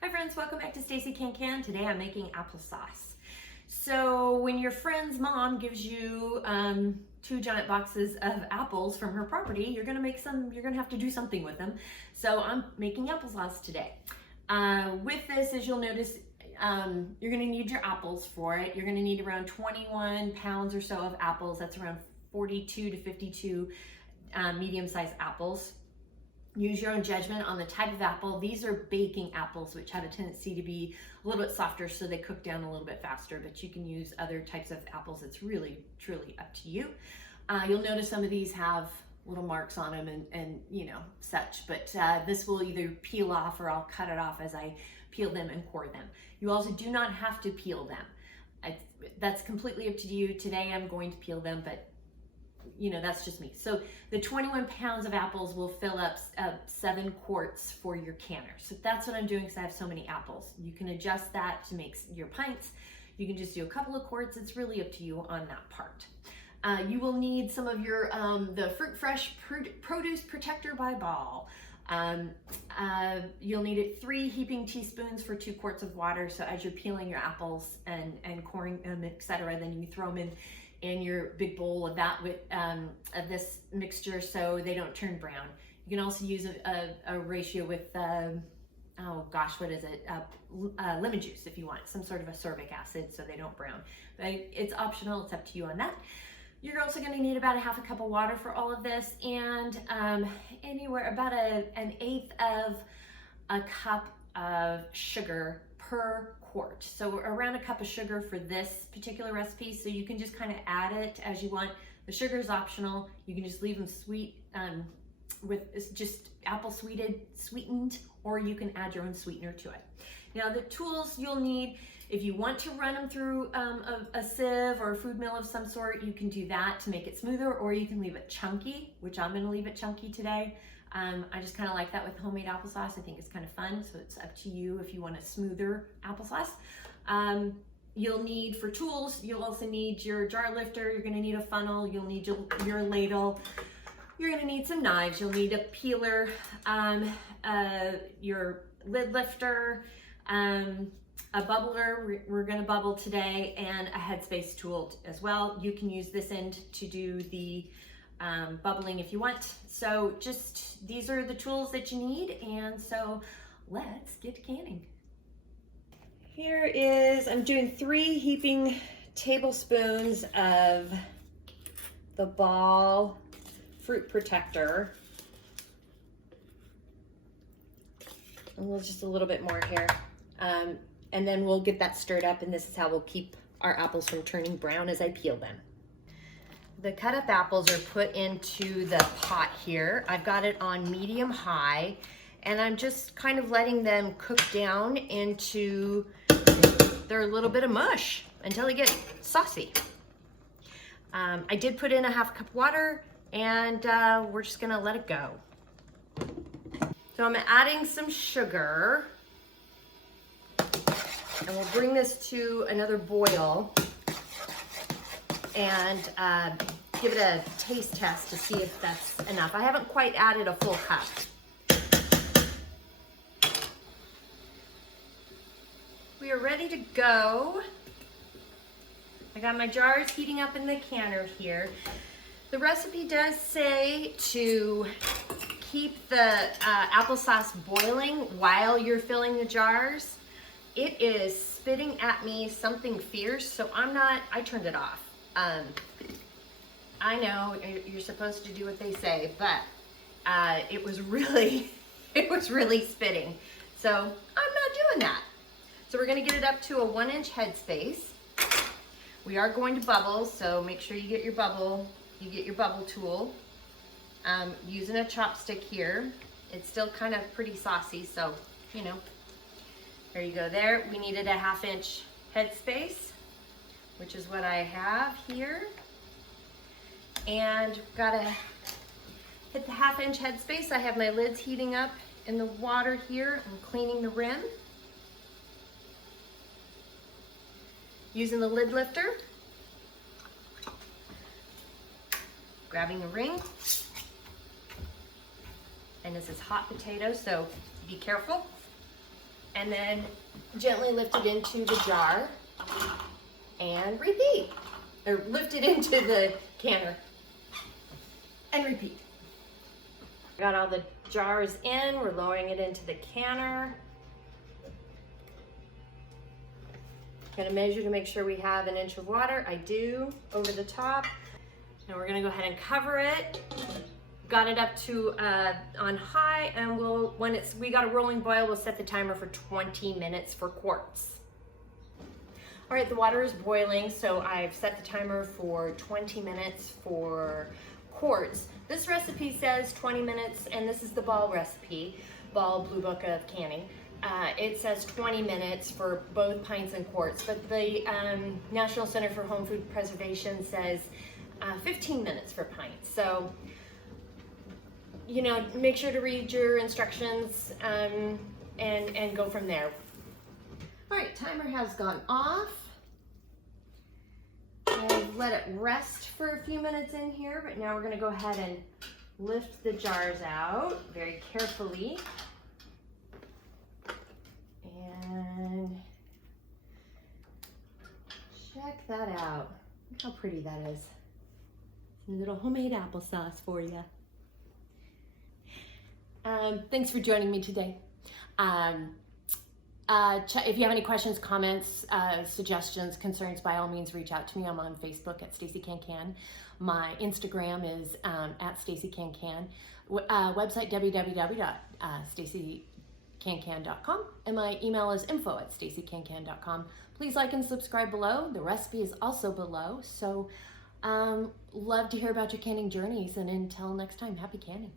Hi friends, welcome back to Stacey CAN CAN. Today I'm making applesauce. So when your friend's mom gives you 2 giant boxes of apples from her property, you're gonna have to do something with them. So I'm making applesauce today. With this, as you'll notice, you're gonna need your apples for it. You're gonna need around 21 pounds or so of apples. That's around 42 to 52 medium-sized apples. Use your own judgment on the type of apple. These are baking apples, which have a tendency to be a little bit softer, so they cook down a little bit faster, but you can use other types of apples. It's really, truly up to you. You'll notice some of these have little marks on them and you know, such, but this will either peel off or I'll cut it off as I peel them and core them. You also do not have to peel them. That's completely up to you. Today I'm going to peel them, but you know, that's just me. So the 21 pounds of apples will fill up 7 quarts for your canner. So that's what I'm doing because I have so many apples. You can adjust that to make your pints. You can just do a couple of quarts. It's really up to you on that part. You will need some of your, the Fruit Fresh Produce Protector by Ball. You'll need 3 heaping teaspoons for 2 quarts of water. So as you're peeling your apples and coring them, etc., then you throw them in your big bowl of that with of this mixture so they don't turn brown. You can also use a ratio with oh gosh, what is it? Lemon juice if you want, some sort of ascorbic acid so they don't brown. But it's optional, it's up to you on that. You're also going to need about a half a cup of water for all of this, and anywhere about an eighth of a cup of sugar per quart. So around a cup of sugar for this particular recipe. So you can just kind of add it as you want. The sugar is optional. You can just leave them sweet with just apple sweetened, or you can add your own sweetener to it. Now the tools you'll need, if you want to run them through a sieve or a food mill of some sort, you can do that to make it smoother, or you can leave it chunky, which I'm going to leave it chunky today. I just kind of like that with homemade applesauce. I think it's kind of fun, so it's up to you if you want a smoother applesauce. You'll need, for tools, you'll also need your jar lifter, you're going to need a funnel, you'll need your ladle, you're going to need some knives, you'll need a peeler, your lid lifter, a bubbler, we're going to bubble today, and a headspace tool as well. You can use this end to do the bubbling if you want. So just, these are the tools that you need, and so let's get to canning. Here is, I'm doing 3 heaping tablespoons of the Ball Fruit Protector. And just a little bit more here. And then we'll get that stirred up, and this is how we'll keep our apples from turning brown as I peel them. The cut up apples are put into the pot here. I've got it on medium high, and I'm just kind of letting them cook down into their little bit of mush until they get saucy. I did put in a half cup of water, and we're just gonna let it go. So I'm adding some sugar, and we'll bring this to another boil and give it a taste test to see if that's enough. I haven't quite added a full cup. We are ready to go. I got my jars heating up in the canner here. The recipe does say to keep the applesauce boiling while you're filling the jars. It is spitting at me something fierce, so I turned it off. I know you're supposed to do what they say, but it was really spitting. So I'm not doing that. So we're gonna get it up to a 1-inch headspace. We are going to bubble, so make sure you get your bubble tool. Using a chopstick here. It's still kind of pretty saucy, so you know. There you go there. We needed a 1/2-inch headspace, which is what I have here. And gotta hit the 1/2-inch headspace. I have my lids heating up in the water here. I'm cleaning the rim. Using the lid lifter. Grabbing the ring. And this is hot potato, so be careful. and then gently lift it into the jar and repeat. Or lift it into the canner and repeat. Got all the jars in, we're lowering it into the canner. Gonna measure to make sure we have 1 inch of water. I do, over the top. Now we're gonna go ahead and cover it. Got it up to on high, and we got a rolling boil, we'll set the timer for 20 minutes for quarts. All right, the water is boiling, so I've set the timer for 20 minutes for quarts. This recipe says 20 minutes, and this is the Ball recipe, Ball Blue Book of Canning. It says 20 minutes for both pints and quarts, but the National Center for Home Food Preservation says 15 minutes for pints. So, you know, make sure to read your instructions and go from there. All right, timer has gone off. I've let it rest for a few minutes in here, but now we're gonna go ahead and lift the jars out very carefully. And check that out. Look how pretty that is. A little homemade applesauce for you. Thanks for joining me today. If you have any questions, comments, suggestions, concerns, by all means reach out to me. I'm on Facebook at Stacey CAN CAN. My Instagram is at Stacey CAN CAN. Website www.staceycancan.com, and my email is info@staceycancan.com. Please like and subscribe below. The recipe is also below. So love to hear about your canning journeys, and until next time, happy canning.